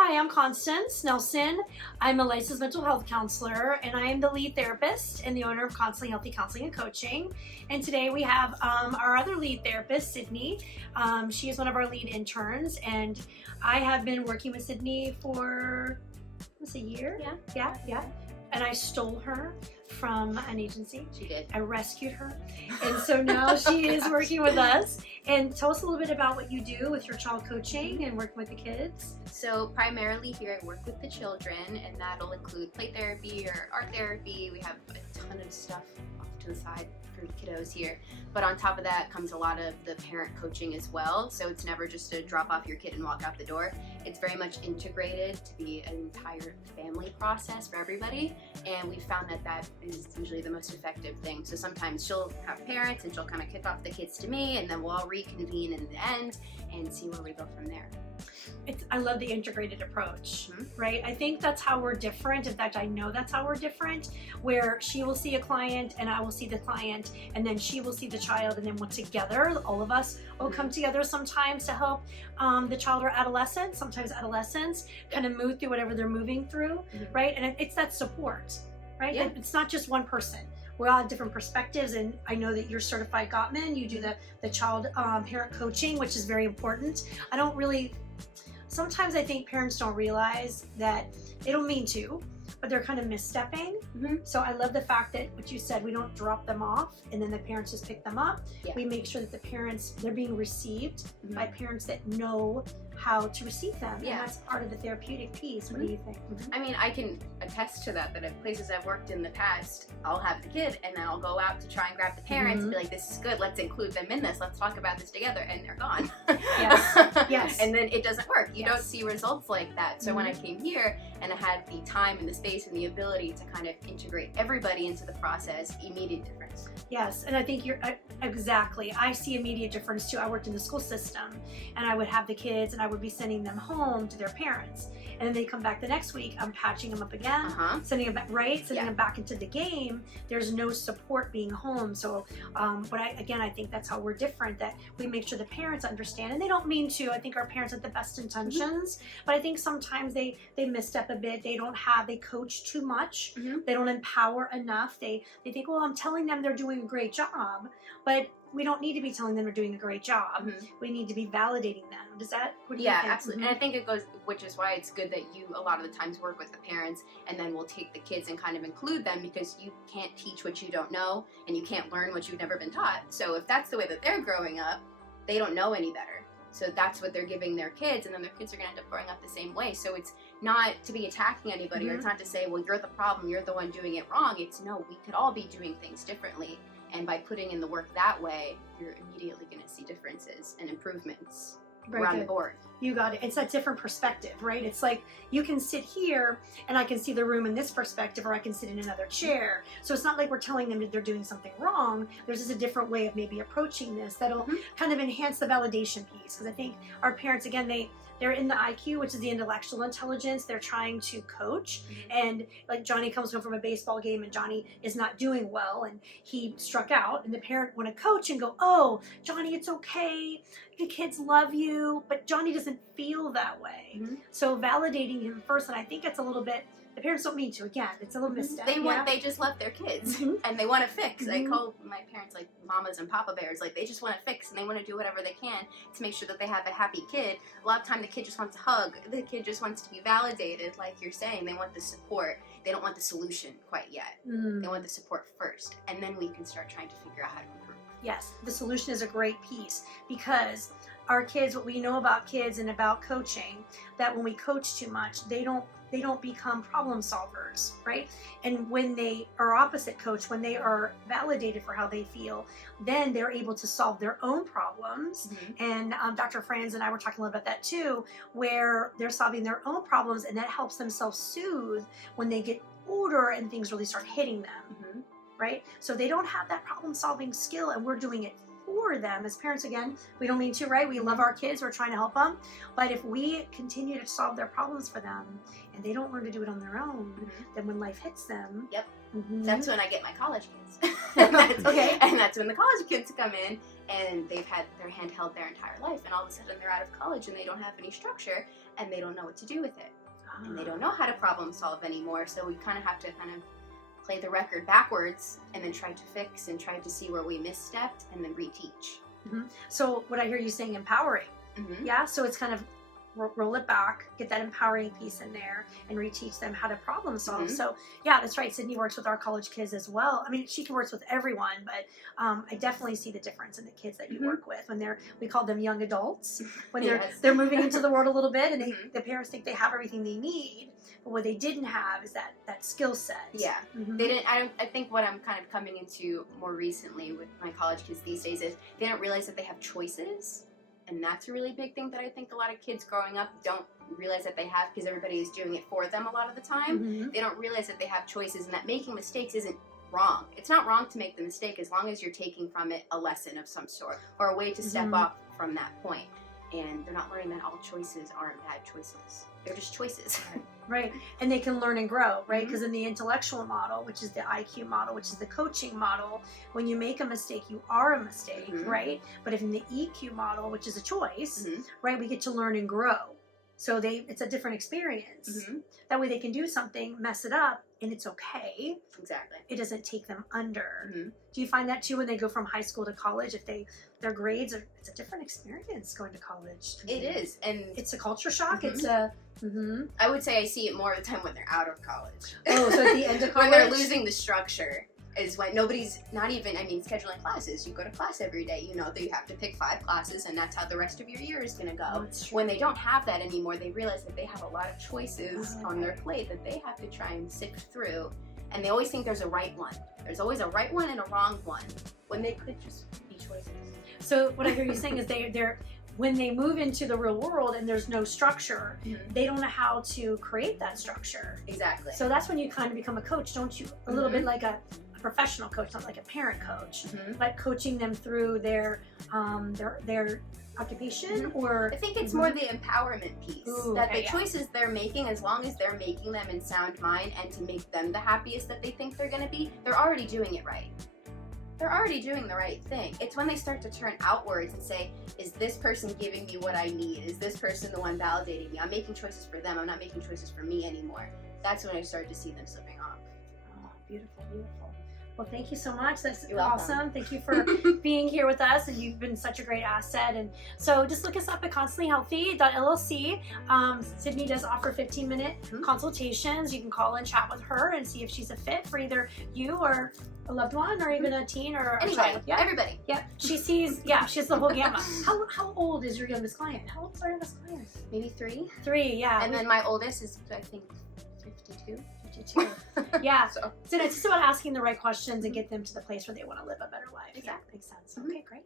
Hi, I'm Constance Nelson. I'm a licensed mental health counselor, and I am the lead therapist and the owner of Constantly Healthy Counseling and Coaching. And today we have our other lead therapist, Sydney. She is one of our lead interns, and I have been working with Sydney for almost a year. Yeah. And I stole her from an agency. She did. I rescued her. And so now she is working with us. And tell us a little bit about what you do with your child coaching and working with the kids. So primarily here I work with the children, and that'll include play therapy or art therapy. We have a ton of stuff off to the side for kiddos here. But on top of that comes a lot of the parent coaching as well. So it's never just to drop off your kid and walk out the door. It's very much integrated to be an entire family process for everybody. And we found that that is usually the most effective thing. So sometimes she'll have parents and she'll kind of kick off the kids to me, and then we'll all reconvene in the end and see where we go from there. I love the integrated approach, Mm-hmm. right? I think that's how we're different. In fact, I know that's how we're different, where she will see a client and I will see the client, and then she will see the child, and then we'll together, all of us will come together sometimes to help the child or adolescent, sometimes adolescents, kind of move through whatever they're moving through, right? And it's that support, right? Yeah. It's not just one person. We all have different perspectives, and I know that you're certified Gottman. You do the child parent coaching, which is very important. Sometimes I think parents don't realize that they don't mean to, but they're kind of misstepping. So I love the fact that what you said, we don't drop them off and then the parents just pick them up. Yeah. We make sure that the parents, they're being received by parents that know how to receive them. Yeah. And that's part of the therapeutic piece. What do you think? I mean, I can attest to that at places I've worked in the past, I'll have the kid and then I'll go out to try and grab the parents and be like, this is good, let's include them in this, let's talk about this together, and they're gone. Yes. And then it doesn't work. You Yes. don't see results like that. So when I came here and I had the time and the space and the ability to kind of integrate everybody into the process, immediate difference. Yes, and I think you're exactly. I see immediate difference too. I worked in the school system, and I would have the kids, and I would be sending them home to their parents, and then they come back the next week. I'm patching them up again, sending them back, sending them back into the game. There's no support being home. So, but I think that's how we're different. That we make sure the parents understand, and they don't mean to. I think our parents have the best intentions, but I think sometimes they misstep a bit. They coach too much. They don't empower enough. They think, well, I'm telling them they're doing a great job, but we don't need to be telling them they're doing a great job. We need to be validating them. What do you think? Absolutely. And I think it goes, which is why it's good that you a lot of the times work with the parents, and then we'll take the kids and kind of include them, because you can't teach what you don't know, and you can't learn what you've never been taught. So if that's the way that they're growing up, they don't know any better. So that's what they're giving their kids, and then their kids are going to end up growing up the same way. So it's not to be attacking anybody, or it's not to say, well, you're the problem, you're the one doing it wrong. It's no, we could all be doing things differently. And by putting in the work that way, you're immediately going to see differences and improvements around the board. You got it. It's that different perspective, right? It's like you can sit here and I can see the room in this perspective, or I can sit in another chair. So it's not like we're telling them that they're doing something wrong. There's just a different way of maybe approaching this that'll kind of enhance the validation piece. Because I think our parents, again, they're in the IQ, which is the intellectual intelligence. They're trying to coach. And like Johnny comes home from a baseball game and Johnny is not doing well and he struck out, and the parent want to coach and go, oh, Johnny, it's okay. The kids love you. But Johnny doesn't feel that way. So validating him first, and I think it's a little bit, the parents don't mean to. Again, it's a little misstep. They just love their kids and they want to fix. I call my parents like mamas and papa bears. Like, they just want to fix, and they want to do whatever they can to make sure that they have a happy kid. A lot of time the kid just wants a hug. The kid just wants to be validated, like you're saying. They want the support. They don't want the solution quite yet. They want the support first, and then we can start trying to figure out how to improve. Yes, the solution is a great piece, because our kids, what we know about kids and about coaching, that when we coach too much, they don't become problem solvers, right? And when they are opposite coach, when they are validated for how they feel, then they're able to solve their own problems. And Dr. Franz and I were talking a little about that too, where they're solving their own problems, and that helps them self-soothe when they get older and things really start hitting them, right? So they don't have that problem-solving skill, and we're doing it for them as parents. Again, we don't mean to, right? We love our kids, we're trying to help them, but if we continue to solve their problems for them and they don't learn to do it on their own, then when life hits them, that's when I get my college kids. Okay. And that's when the college kids come in, and they've had their hand held their entire life, and all of a sudden they're out of college and they don't have any structure, and they don't know what to do with it. And they don't know how to problem solve anymore, so we kind of have to play the record backwards and then try to fix and try to see where we misstepped and then reteach. So what I hear you saying, empowering. Yeah, so it's kind of roll it back, get that empowering piece in there, and reteach them how to problem solve. So yeah, that's right. Sydney works with our college kids as well. I mean, she can work with everyone, but I definitely see the difference in the kids that you work with when we call them young adults, when they're moving into the world a little bit, and the parents think they have everything they need, but what they didn't have is that skill set. Yeah, they didn't. I think what I'm kind of coming into more recently with my college kids these days is they don't realize that they have choices. And that's a really big thing that I think a lot of kids growing up don't realize that they have, because everybody is doing it for them a lot of the time. They don't realize that they have choices, and that making mistakes isn't wrong. It's not wrong to make the mistake as long as you're taking from it a lesson of some sort or a way to step up from that point. And they're not learning that all choices aren't bad choices. They're just choices. Right. And they can learn and grow, right? Because in the intellectual model, which is the IQ model, which is the coaching model, when you make a mistake, you are a mistake, right? But if in the EQ model, which is a choice, right, we get to learn and grow. So it's a different experience. That way they can do something, mess it up, and it's okay. Exactly. It doesn't take them under. Do you find that too when they go from high school to college? If their grades it's a different experience going to college. It is, and it's a culture shock. It's a I would say I see it more of the time when they're out of college. Oh, so at the end of college, when they're losing the structure is when nobody's not even, scheduling classes. You go to class every day. You know that you have to pick 5 classes, and that's how the rest of your year is going to go. When they don't have that anymore, they realize that they have a lot of choices on their plate that they have to try and sift through. And they always think there's a right one. There's always a right one and a wrong one, when they could just be choices. So what I hear you saying is they're when they move into the real world and there's no structure, they don't know how to create that structure. Exactly. So that's when you kind of become a coach, don't you? A little bit like a professional coach, not like a parent coach, like coaching them through their occupation, or I think it's more the empowerment piece. The choices they're making, as long as they're making them in sound mind and to make them the happiest that they think they're going to be, they're already doing it right. They're already doing the right thing. It's when they start to turn outwards and say, is this person giving me what I need? Is this person the one validating me? I'm making choices for them. I'm not making choices for me anymore. That's when I start to see them slipping off. Oh, beautiful, beautiful. Well, thank you so much. That's You're awesome. welcome. Thank you for being here with us, and you've been such a great asset. And so just look us up at constantlyhealthy.llc. Sydney does offer 15-minute consultations. You can call and chat with her and see if she's a fit for either you or a loved one, or even a teen or a child. Yeah, everybody. Yeah, she has the whole gamut. How old is your youngest client? How old is our youngest client? Maybe 3. 3, yeah. And then my oldest is, I think, 52. Yeah. So it's just about asking the right questions and get them to the place where they want to live a better life. Exactly. Makes sense. Okay, great.